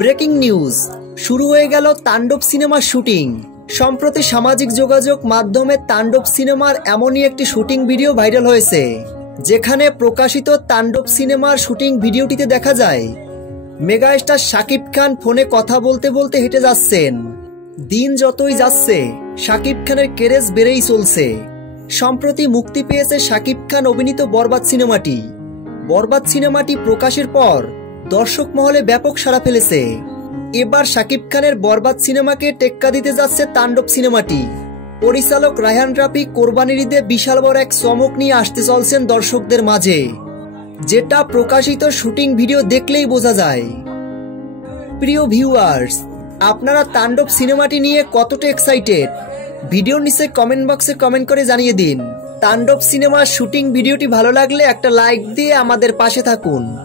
Breaking news, শুরু হয়ে গেল তাণ্ডব সিনেমার শুটিং। সম্প্রতি সামাজিক যোগাযোগ মাধ্যমে তাণ্ডব সিনেমার এমনই একটি শুটিং ভিডিও ভাইরাল হয়েছে, যেখানে প্রকাশিত তাণ্ডব সিনেমার শুটিং ভিডিওটিতে দেখা যায় মেগাস্টার শাকিব খান ফোনে কথা বলতে বলতে হেঁটে যাচ্ছেন। দিন যতই যাচ্ছে শাকিব খানের ক্রেজ বেড়েই চলছে। সম্প্রতি মুক্তি পেয়েছে শাকিব খান অভিনীত বরবাদ সিনেমাটি। বরবাদ সিনেমাটি প্রকাশের পর দর্শক মহলে ব্যাপক সাড়া ফেলেছে। এবার শাকিব খানের বরবাদ সিনেমাকে টেক্কা দিতে যাচ্ছে তাণ্ডব সিনেমাটি। পরিচালক রায়হান রাফি কোরবানির ঈদে বিশাল বড় এক চমক নিয়ে আসতে চলছেন দর্শকদের মাঝে, যেটা প্রকাশিত শুটিং ভিডিও দেখলেই বোঝা যায়। প্রিয় ভিউয়ার্স, আপনারা তাণ্ডব সিনেমাটি নিয়ে কতটা এক্সাইটেড? ভিডিওর নিচে কমেন্ট বক্সে কমেন্ট করে জানিয়ে দিন। তাণ্ডব সিনেমার শুটিং ভিডিওটি ভালো লাগলে একটা লাইক দিয়ে আমাদের পাশে থাকুন।